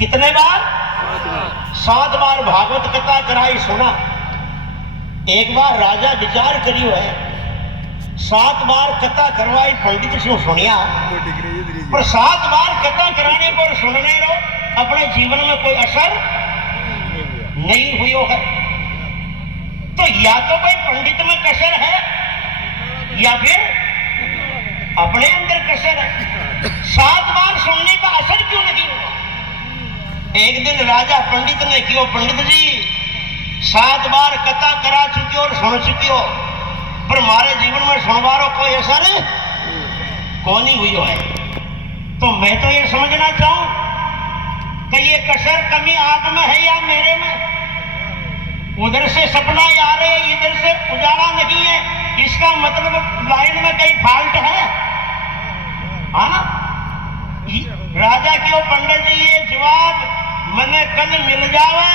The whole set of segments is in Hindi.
कितने बार? 7 बार भागवत कथा कराई सुना। एक बार राजा विचार करियो है, 7 बार कथा करवाई पंडित से सुनिया, पर 7 बार कथा कराने पर सुनने रो अपने जीवन में कोई असर नहीं हुई है। तो या तो कोई पंडित में कसर है या फिर अपने अंदर कसर है। 7 बार सुनने का असर क्यों नहीं हुआ? एक दिन राजा पंडित ने क्यों, पंडित जी 7 बार कथा करा चुकी हो और सुन चुकी हो, पर हमारे जीवन में सुनवारो कोई असर कौन ही हुई है। तो मैं तो ये समझना चाहूं कि ये कसर कमी आप में है या मेरे में? उधर से सपना आ रहे हैं, इधर से उजाला नहीं है, इसका मतलब लाइन में कहीं फॉल्ट है। हाँ, राजा क्यों पंडित जी ये जवाब मने कल मिल जावे,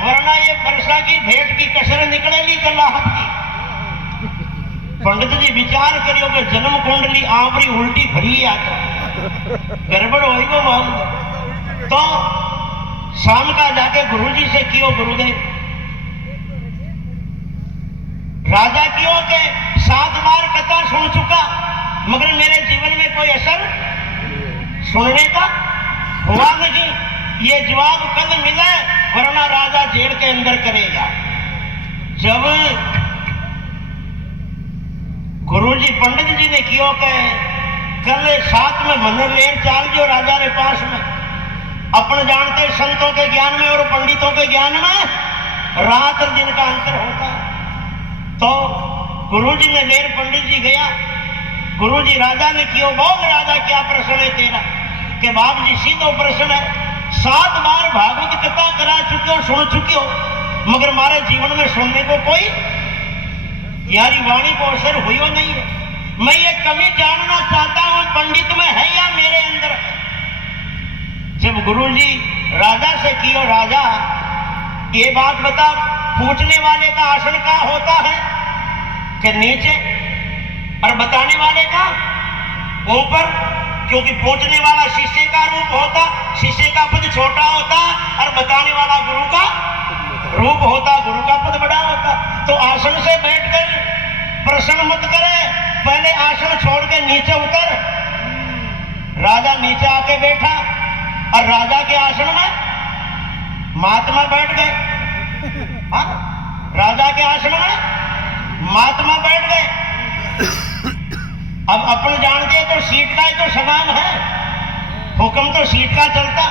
वरना ये वर्षा की भेंट की कसर निकलेगी कलाहत की। पंडित जी विचार करियो कि जन्म कुंडली आंवरी उल्टी भरी आ तो गड़बड़ होएगा मान। तो शाम का जाके गुरुजी से क्यों, गुरुदेव राजा क्यों के 7 बार कथा सुन चुका मगर मेरे जीवन में कोई असर सुनने का हुआ नहीं, ये जवाब कल मिले वरना राजा जेल के अंदर करेगा। जब गुरुजी पंडित जी ने क्यों कहे कल साथ में मन लेर चाल जो राजा के पास में, अपन जानते संतों के ज्ञान में और पंडितों के ज्ञान में रात और दिन का अंतर होता है। तो गुरुजी ने लेर पंडित जी गया, गुरुजी राजा ने क्यों, बोल राजा क्या प्रश्न है तेरा? के बाप जी सीधो प्रश्न है, 7 बार भागवत कथा करा चुके हो, सुन चुके हो, मगर हमारे जीवन में सुनने को कोई यारी वाणी को असर हुई नहीं है। मैं ये कमी जानना चाहता हूं पंडित में है या मेरे अंदर है? जब गुरुजी राजा से कियो, राजा ये बात बता, पूछने वाले का आसन कहाँ होता है? कि नीचे, और बताने वाले का ऊपर, क्योंकि पूछने वाला शिष्य का रूप होता, शिष्य का पद छोटा होता और बताने वाला गुरु का रूप होता, गुरु का पद बड़ा होता। तो आसन से बैठकर प्रश्न मत करे, पहले आसन छोड़ के नीचे उतर। राजा नीचे आके बैठा और राजा के आसन में महात्मा बैठ गए। राजा के आसन में महात्मा बैठ गए। अब अपन जानते हैं तो सीट का ही तो समान है, हुक्म तो सीट का चलता,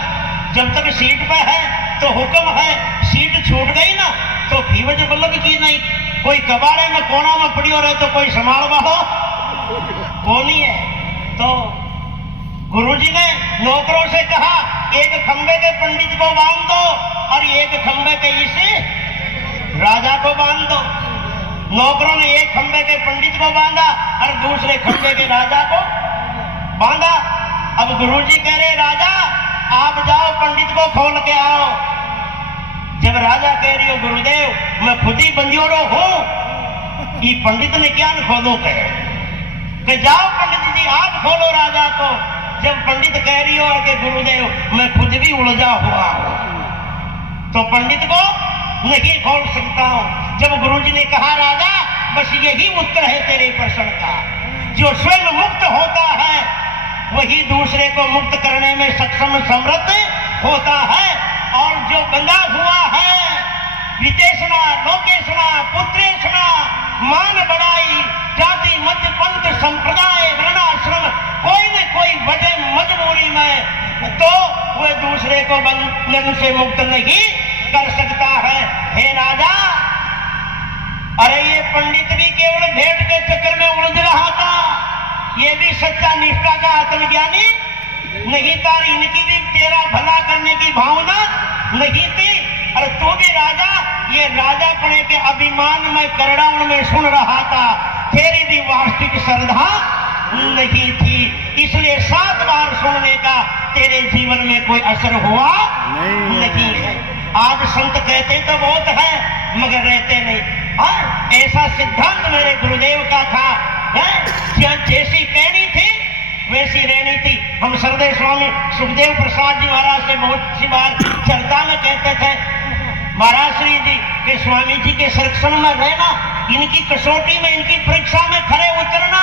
जब तक सीट पे है तो हुक्म है, सीट छूट गई ना तो भीवज बल्लभ की नहीं, कोई कबाड़े में कोना में पड़ी हो रहे तो कोई संभाल वालो कौन ही है। तो गुरुजी ने नौकरों से कहा एक खंबे के पंडित को बांध दो और एक खंबे के इस राजा को बांध दो। नौकरों ने एक खंबे के पंडित को बांधा और दूसरे खंबे के राजा को बांधा। अब गुरुजी कह रहे राजा आप जाओ पंडित को खोल के आओ। जब राजा कह रही हो गुरुदेव मैं खुद ही बंजोड़ो हूं, ये पंडित ने क्या न खोलो कहे कि जाओ पंडित जी आप खोलो राजा को। जब पंडित कह रही हो कि गुरुदेव मैं खुद भी उलझा हुआ हूं, तो पंडित को नहीं खोल सकता हूं। जब गुरुजी ने कहा राजा बस यही उत्तर है तेरे प्रश्न का, जो स्वयं मुक्त होता है वही दूसरे को मुक्त करने में सक्षम समर्थ होता है, और जो बंधा हुआ है विदेशना लोकेशना पुत्रेशना मान बढ़ाई जाति मध्य पंथ संप्रदाय वर्णाश्रम कोई न कोई वजह मजबूरी में, तो वह दूसरे को बंधन से मुक्त नहीं कर सकता है। हे राजा अरे ये पंडित भी केवल भेंट के चक्कर में उलझ रहा था, ये भी सच्चा निष्ठा का आत्मज्ञानी नहीं था, इनकी भी तेरा भला करने की भावना नहीं थी। और तू भी राजा ये राजापने के अभिमान में करड़ाउन में सुन रहा था, तेरी भी वास्तविक श्रद्धा नहीं थी, इसलिए 7 बार सुनने का तेरे जीवन में कोई असर हुआ नहीं है। आज संत कहते तो बहुत है मगर रहते नहीं। ऐसा सिद्धांत मेरे गुरुदेव का था, जैसी कहनी थी वैसी रहनी थी। हम सरदेव स्वामी सुखदेव प्रसाद जी महाराज से बहुत सी बार चर्चा में कहते थे, महाराज श्री जी के स्वामी जी के संरक्षण में रहना, इनकी कसौटी में, इनकी परीक्षा में खरे उतरना।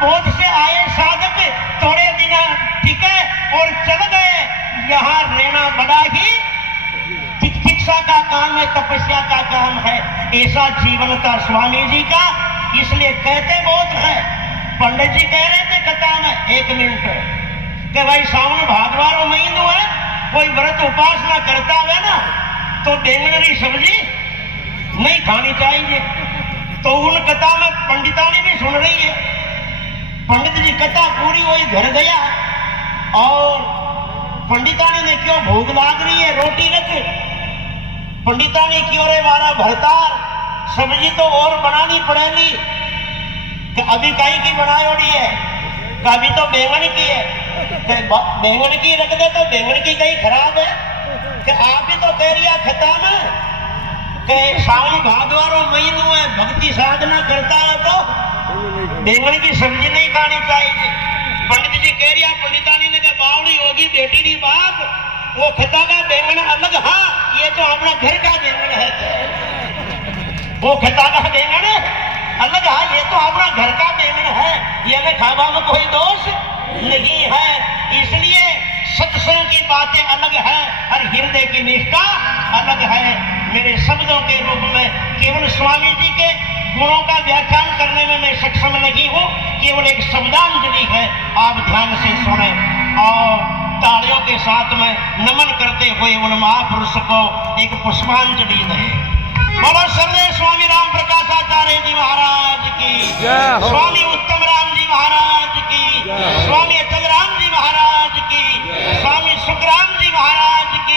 बहुत से आए साधक थोड़े दिन टिके और चल गए। यहाँ रहना बड़ा ही शिक्षा का काम है, तपस्या का काम है। ऐसा जीवन था स्वामी जी का। इसलिए कहते बहुत है, पंडित जी कह रहे थे कथा में, 1 मिनट, कि भाई सावन भादवारो महीनो है, कोई व्रत उपासना करता है ना तो बैंगन की सब्जी नहीं खानी चाहिए। तो उन कथा में पंडितानी भी सुन रही है। पंडित जी कथा पूरी हुई, घर गया और पंडितानी ने क्यों भूख लाग रही है, रोटी रख। पंडितानी क्यों रे मारा भरतार, सब्जी तो और बनानी पड़ेगी। कि अभी कहीं की बनाई होनी है, कभी तो बैंगन की है। बैंगन की रख दे तो बैंगन की कहीं खराब है। कि आप ही तो कह रही है खता में कि सावन भादवारो महीनो है, भक्ति साधना करता है तो बैंगन की सब्जी नहीं खानी चाहिए। पंडित जी कह रही है, पंडितानी ने कहा बावड़ी होगी बेटी की बात, वो खता का बैंगन अलग, हाँ ये तो अपना घर का बैंगन है। वो खता का बैंगन अलग है, ये तो अपना घर का बैंगन है, ये में खावा में कोई दोष नहीं है। इसलिए सत्संग की बातें अलग है और हृदय की निष्ठा अलग है। मेरे शब्दों के रूप में केवल स्वामी जी के गुणों का व्याख्यान करने में मैं सक्षम नहीं हूँ, केवल एक शब्दांजलि है, आप ध्यान से सुने और तालियों के साथ में नमन करते हुए उन महापुरुष को एक पुष्पांजलि दें। बोलो सरदेव स्वामी राम प्रकाशाचार्य जी महाराज की, स्वामी उत्तम राम जी महाराज की, स्वामी अटल राम जी महाराज की, स्वामी सुखराम जी महाराज की।